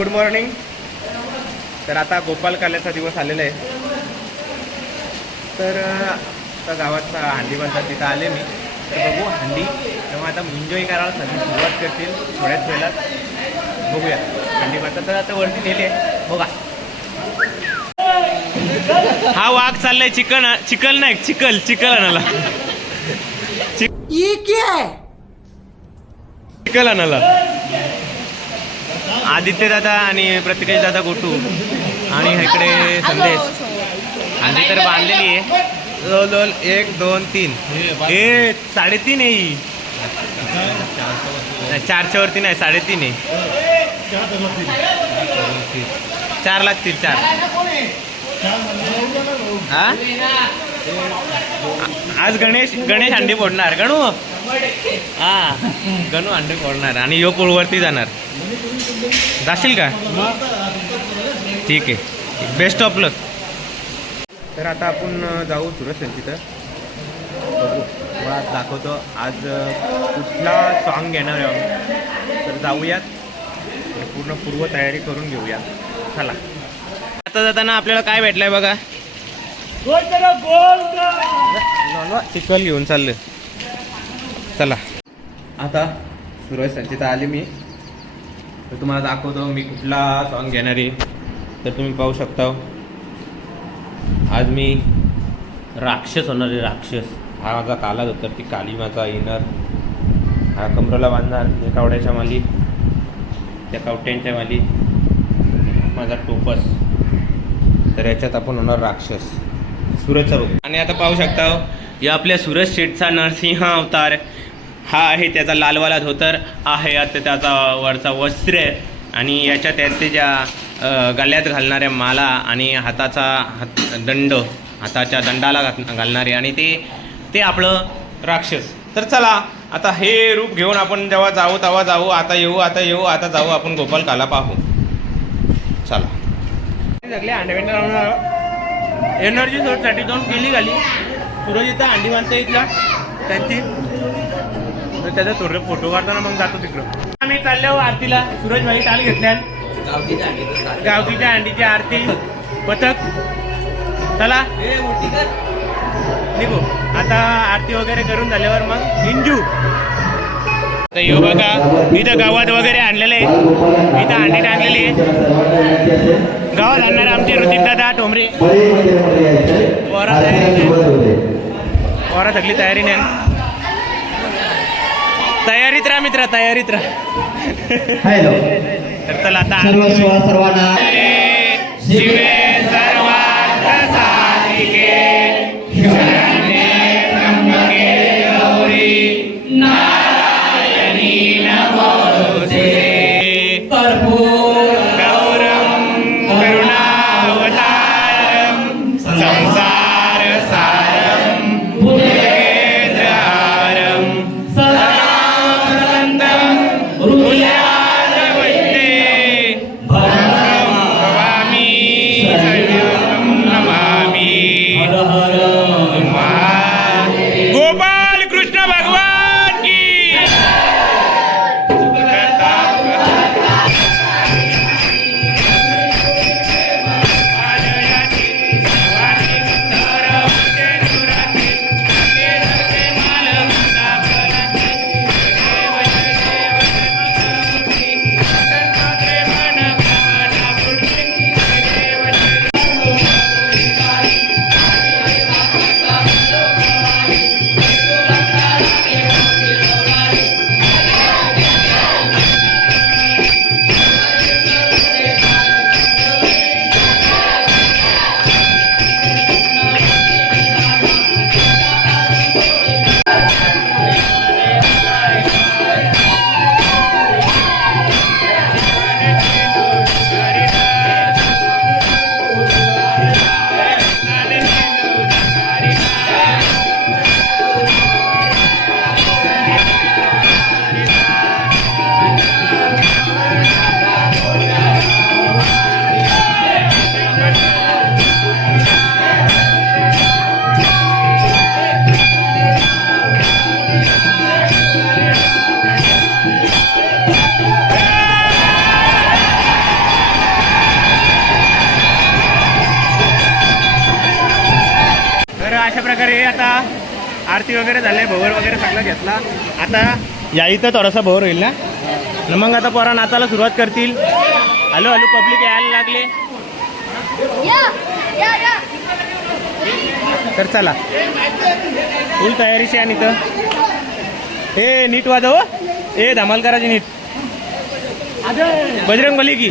Good morning. तर आता गोपाल काल्याचा दिवस आलेला आहे. तर आता गावात हंडी बनतात तिथं आले मी. तर बघू हंडी. तेव्हा आता एन्जॉय करायला सगळी सुरुवात करतील थोड्याच वेळात. बघूया हंडी बनतात. तर आता वरती नेले बघा. हा वाघ चाललाय चिकन चिकल नाही चिकल चिकल आणायला. चिकल आणायला. आदित्य दादा आणि प्रतिकेश दादा गोटू आणि इकडे संदेश. अंडी तर बांधलेली आहे. जवळ एक दोन तीन. ए साडेतीन आहे ही. नाही, चारच्या वरती नाही साडेतीन आहे. चार लागतील चार. हा? आज गणेश गणेश अंडी फोडणार. गणू? हा. गणू अंडी फोडणार आणि यो पोळवरती जाणार. जाशील का? ठीक आहे. बेस्ट ऑफ लक तर आता आपण जाऊ सुरत तिथं मला आज दाखवतो. आज कुठला सॉन्ग घेणार आहे. तर जाऊयात. पूर्ण पूर्व तयारी करून घेऊया. चला. आता जाताना आपल्याला काय भेटलंय बघा? चिकल घेऊन चाललं चला. आता सुरज संचिता आली मी. तर तुम्हाला दाखवतो मी कुठला सॉन्ग घेणार आहे. तर तुम्ही पाहू शकता. आज मी राक्षस होणार आहे राक्षस. हा माझा काला धोतर ती काली माझा इनर. हा कमरेला बांधणार या कावड्याच्या माली. त्या कावट्यांच्या माली. माझा टोपस. तर याच्यात आपण होणार राक्षस. सूरजचा आणि आता पाहू शकता हो, या आपल्या सूरज शेठचा नरसिंह अवतार हा आहे त्याचा लालवाला धोतर आहे आता त्याचा वरचा वस्त्र आणि याच्या त्याचे ज्या गळ्यात घालणाऱ्या माला आणि हाताचा हात दंड हाताच्या दंडाला घालणारे. आणि ते ते आपलं राक्षस. तर चला आता हे रूप घेऊन आपण जेव्हा जाऊ तेव्हा जाऊ. आता येऊ आता येऊ आता जाऊ. आपण गोपाल काला पाहू. चला. सगळे अंडे एनर्जी सोडसाठी जाऊन केली घाली सुरजिता इथं अंडी बांधता इथला त्यांची. त्याचा थोडे फोटो काढताना मग जातो तिकडं. आम्ही चाललो आरतीला. सूरज भाई काल घेतल्या गावकीच्या अंडीची आरती. पथक. चला. निघू. आता आरती वगैरे करून झाल्यावर मग इंजू. आता यो बघा इथं गावात वगैरे आणलेलं आहे. इथं अंडी आणलेली आहे. गावात आणणारे आमचे ऋतिक दादा टोमरे पोरा पोरा सगळी तयारी नाही. तयारीत राहा मित्रा तयारीत राहा. तर चला आता. सर्वांना आता या इथं थोडासा भवर होईल ना? न मग आता पोरा नाचायला सुरुवात करतील. हॅलो हॅलो पब्लिक यायला लागले. तर चला. फुल तयारीशी आणि इथं. ए नीट वाजव हो. ए धमाल करायची नीट. बजरंग बली की.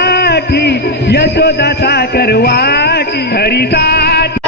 साठी यशोदा साखर वाटी हरीसाठी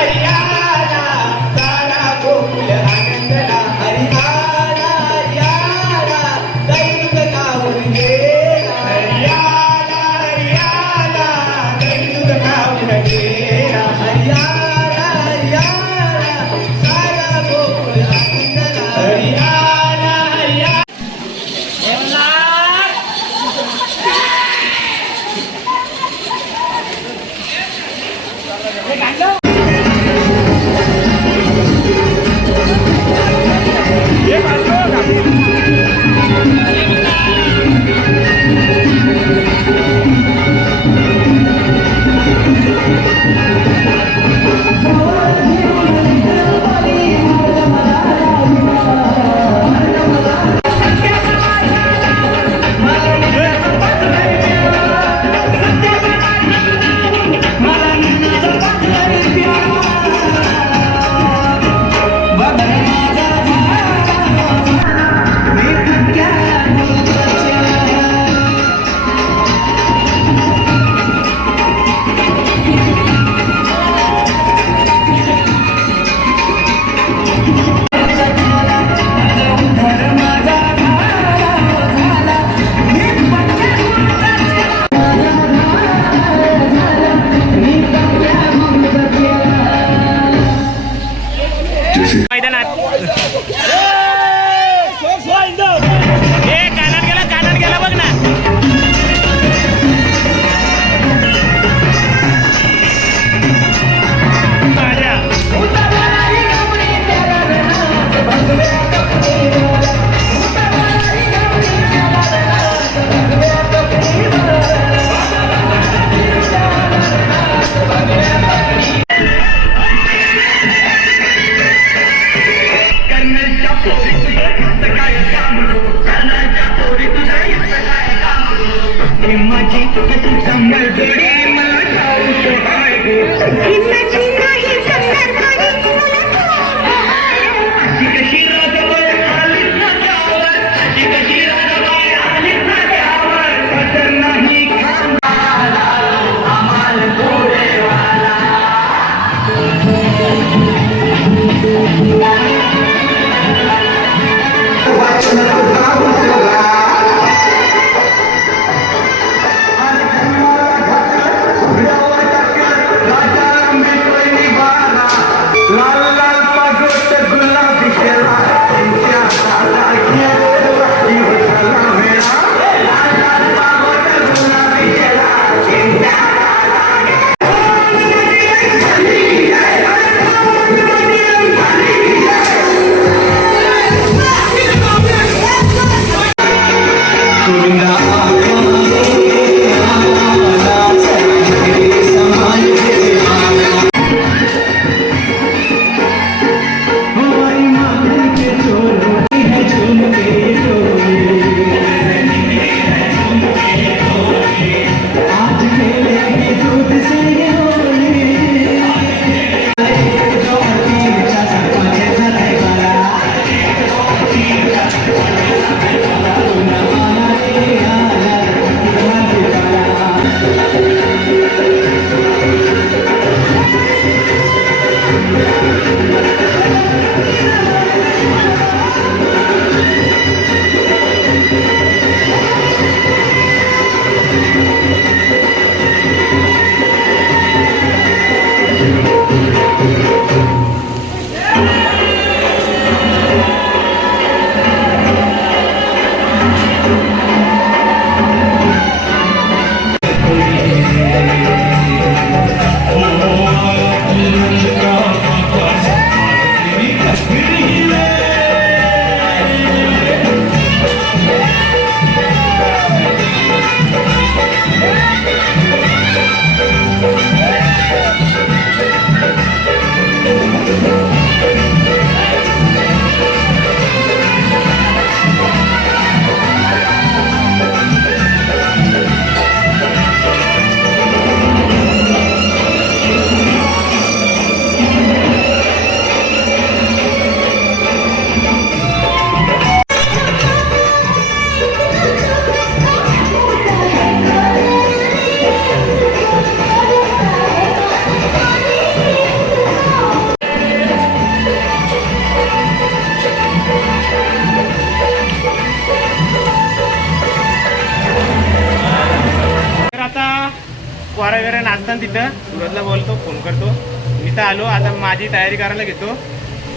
तयारी करायला घेतो.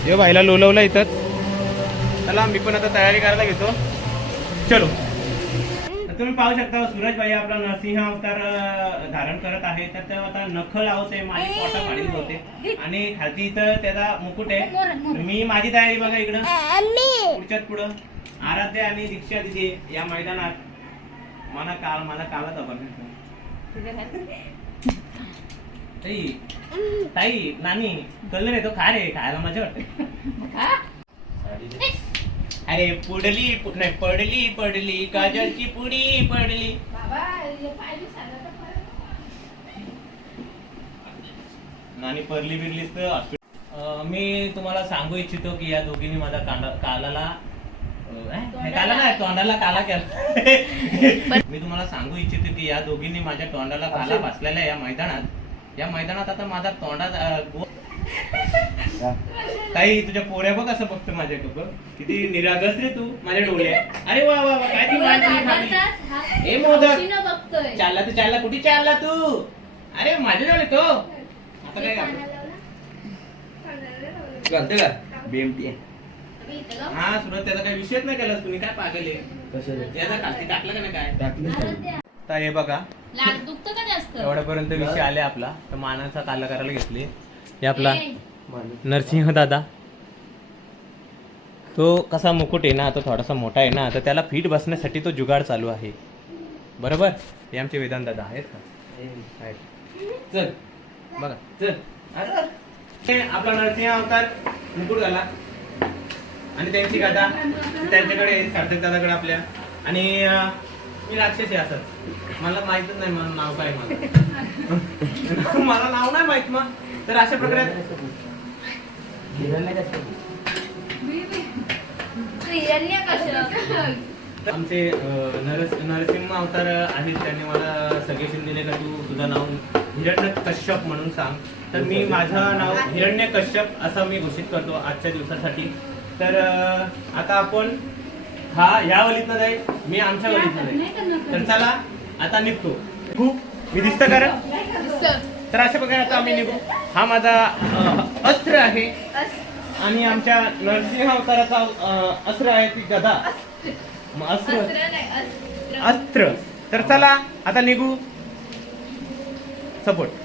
ये भाईला लोलवला इथं. चला मी पण आता तयारी करायला घेतो. चलो. तुम्ही पाहू शकता सूरज भाई आपला नरसिंह अवतार धारण करत आहे. तर ते आता नख लावते माझी पोटा पाणी होते. आणि खालती इथं त्याचा मुकुट आहे. मी माझी तयारी बघा इकडं. पुढच्यात पुढं. आराध्य आणि दीक्षा दिदी या मैदानात. मला काल मला कालच आपण ताई ताई नानी कलर येतो खा रे खायला मजा वाटते. अरे पुडली पु- नाही पडली पडली काजलची पुडी पडली. नानी परली बिरलीच तर हॉस्पिटल अं, मी तुम्हाला सांगू इच्छितो की या दोघींनी माझा कांदा कालाला अं? नाही, काला नाही तोंडाला काला केला. मी तुम्हाला सांगू इच्छितो की या दोघींनी माझ्या तोंडाला काला बसलेला आहे या मैदानात. या मैदानात आता माझा तोंडात ताई तुझ्या पोऱ्या बघ असं बघतो माझ्याकडं किती निरागस रे तू माझ्या डोळे अरे वा वा वा, काय ती. ए मोदक. चालला तू चालला. कुठे चालला तू? अरे माझ्या जवळ तो. आता काय करतो? घालते का? बीएमटी हा सुरत त्याचा काही विषयच नाही केलास तुम्ही. काय पागल आहे? त्याचा खालती टाकलं का नाही काय? टाकलं तर हे बघा. लाग दुखतं का जास्त? एवढ्यापर्यंत विषय आले आपला. तर मानाचा काला करायला घेतली. हे आपला नरसिंह दादा. तो कसा मुकुट आहे ना तो थोडासा मोठा आहे ना तर त्याला फिट बसण्यासाठी तो जुगाड चालू आहे. बरोबर? हे आमचे वेदांत दादा आहेत का? आहेत. चल. बघा. चल. अरे. हे आपला नरसिंह अवतार मुकुट झाला. आणि त्यांची गादा त्यांच्याकडे सार्थक दादाकडे आपल्या. आणि अं, मी राक्षस आहे असं. मला माहितच नाही मला नाव काय मला मला नाव नाही माहीत मग. तर अशा प्रकारे आमचे नरस नरसिंह अवतार आहेत. त्यांनी मला सजेशन दिले का तू तुझं नाव हिरण्य कश्यप म्हणून सांग. तर मी माझं नाव हिरण्य कश्यप असं मी घोषित करतो आजच्या दिवसासाठी. तर आता आपण हा या वलीतनं जाईल मी आमच्या वलीतनं जाईल. तर चला आता निघतो. खूप मी दिसतं कारण तर अशा प्रकारे आता आम्ही निघू. हा माझा अस्त्र आहे. आणि आमच्या नरसिंह अवताराचा अस्त्र आहे ती गदा. अस्त्र. अस्त्र. तर चला आता निघू. सपोर्ट.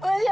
我的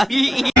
Bye.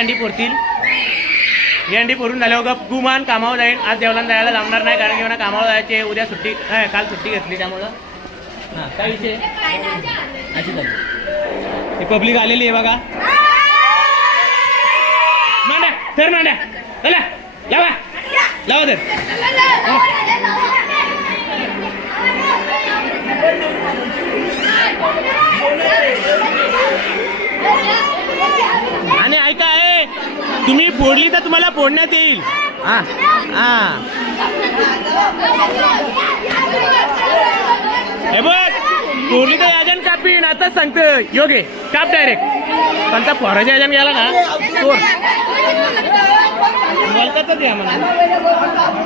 अंडी पुरतील. ही अंडी पुरून झाल्यावर गप गुमान कामावर जाईल. आज जेवणाला जायला जमणार नाही कारण की मला कामावर जायचे उद्या सुट्टी नाही काल सुट्टी घेतली त्यामुळं. हां काय विषय? अशी ही पब्लिक आलेली आहे बघा. मांड्या तर मांड्या चला लावा. लावा तर आणि ऐका. तुम्ही फोडली तर तुम्हाला फोडण्यात येईल. हा. हा. हे बघ फोडली तर याजन कापीन. आताच सांगतो योगे काप डायरेक्ट पण त्या फोराच्या याजन गेला ना बोलतातच या मला.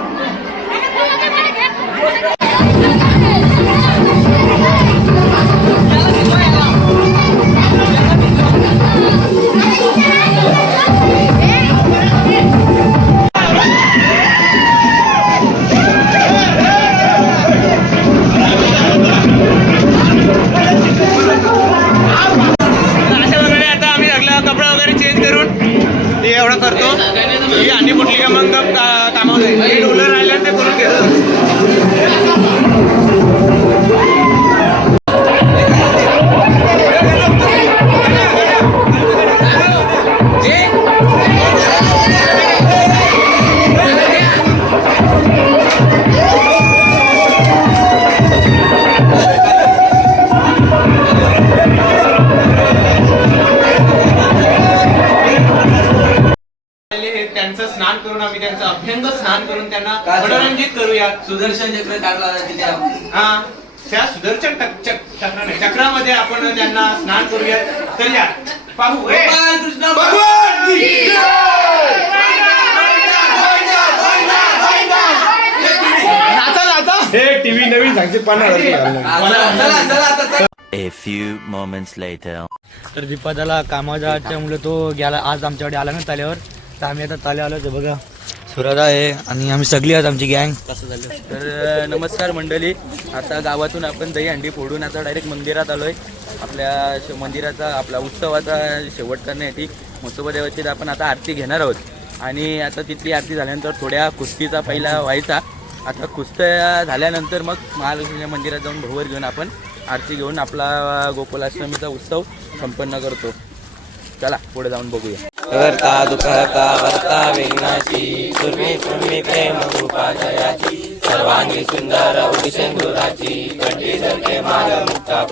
पन्नास चला चला चला आता चला. A few moments later. तर दीपादाला कामावर जायच्यामुळे तो गेला. आज आमच्याकडे आला ना ताल्यावर. तर आम्ही आता ताले आलो होतो बघा सुरादा आहे आणि आम्ही सगळी आहोत आमची गँग. कसं झालं? तर नमस्कार मंडळी. आता गावातून आपण दही अंडी फोडून आता डायरेक्ट मंदिरात आलोय. आपल्या श- मंदिराचा आपला उत्सवाचा शेवट करण्यासाठी मसोबा देवाची आपण आता आरती घेणार आहोत. आणि आता तिथली आरती झाल्यानंतर थोड्या कुस्तीचा पहिला व्हायचा. आता कुस्त्या झाल्यानंतर मग महालक्ष्मीच्या मंदिरात जाऊन भोवर घेऊन आपण आरती घेऊन आपला गोकुलाष्टमीचा उत्सव संपन्न करतो. चला पुढे जाऊन बघूया. करता दुखहर्ता वर्ता विघ्नाची पूर्वी पूर्वी प्रेम रूपा जयाची सर्वांगी सुंदर उदिशेंदुराची कंठी सरके माल मुक्ता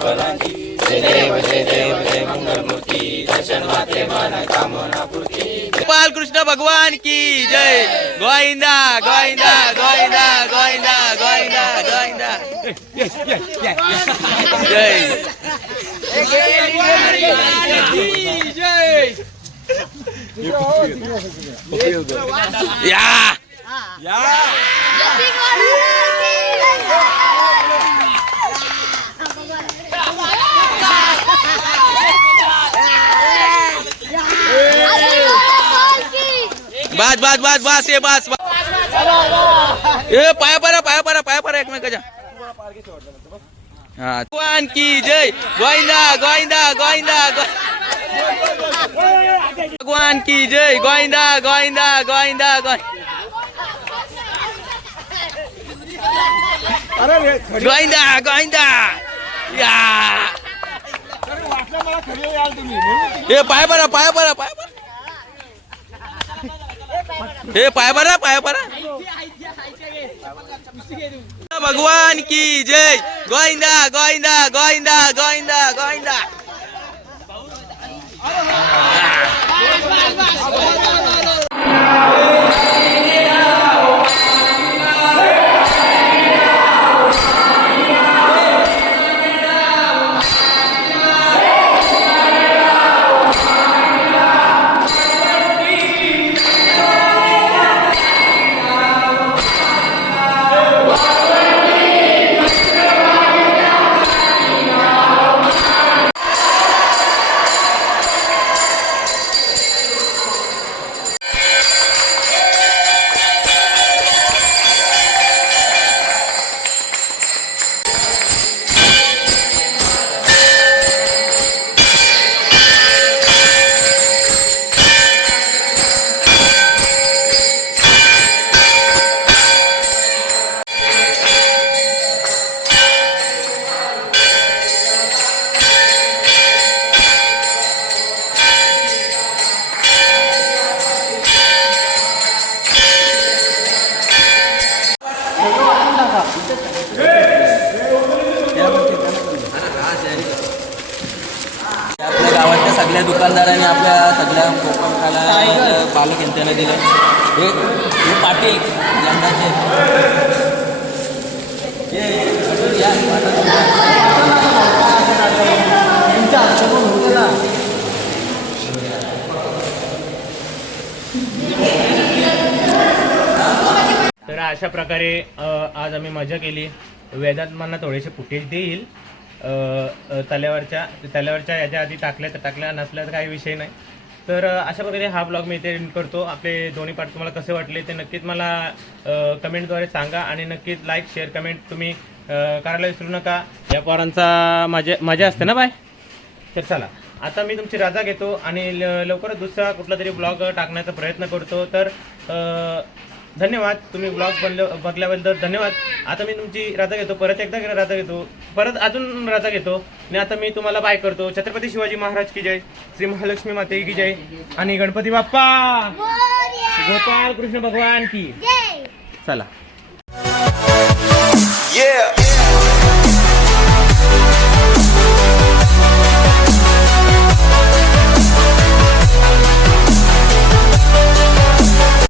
जय देव जय देव जय मंगल मूर्ती दर्शन मात्रे मन कामना पूर्ती. गोपाल कृष्ण भगवान की जय. गोविंदा गोविंदा गोविंदा. जय या बस बस बस बस ये बस बस. ए पाया परा पाया परा पाया परा एकमेकाच्या हा भगवान की जय गोविंदा गोविंदा गोविंदा भगवान की जय गोविंदा गोविंदा गोविंदा गोविंदा गोविंदा या ए पाय बरा पाय बरा पाय हे पाय बरा पाय बरा భగవాన్ కి జై గోయిందా గోయిందా గోయిందా గోయిందా గోయిందా Oh, प्रकारे आज आम्ही मजा केली. वेदात्मांना मला थोडेसे फुटेज देईल. तल्यावरच्या तल्यावरच्या याच्या आधी टाकल्या तर टाकल्या नसल्या तर काही विषय नाही. तर अशा प्रकारे हा ब्लॉग मी इथे एंड करतो. आपले दोन्ही पार्ट तुम्हाला कसे वाटले ते नक्कीच मला कमेंटद्वारे सांगा आणि नक्कीच लाईक शेअर कमेंट तुम्ही करायला विसरू नका. या पोरांचा मजा मजा असते ना बाय? तर चला आता मी तुमची रजा घेतो आणि ल- लवकरच दुसरा कुठला तरी ब्लॉग टाकण्याचा प्रयत्न करतो. तर धन्यवाद. तुम्ही ब्लॉग बनलं बघल्याबद्दल धन्यवाद. आता मी तुमची राजा घेतो. परत एकदा राजा घेतो. परत अजून राजा घेतो. आणि आता मी तुम्हाला बाय करतो. छत्रपती शिवाजी महाराज की जय. श्री महालक्ष्मी माते की जय. आणि गणपती बाप्पा! गोपाल कृष्ण भगवान की. चला.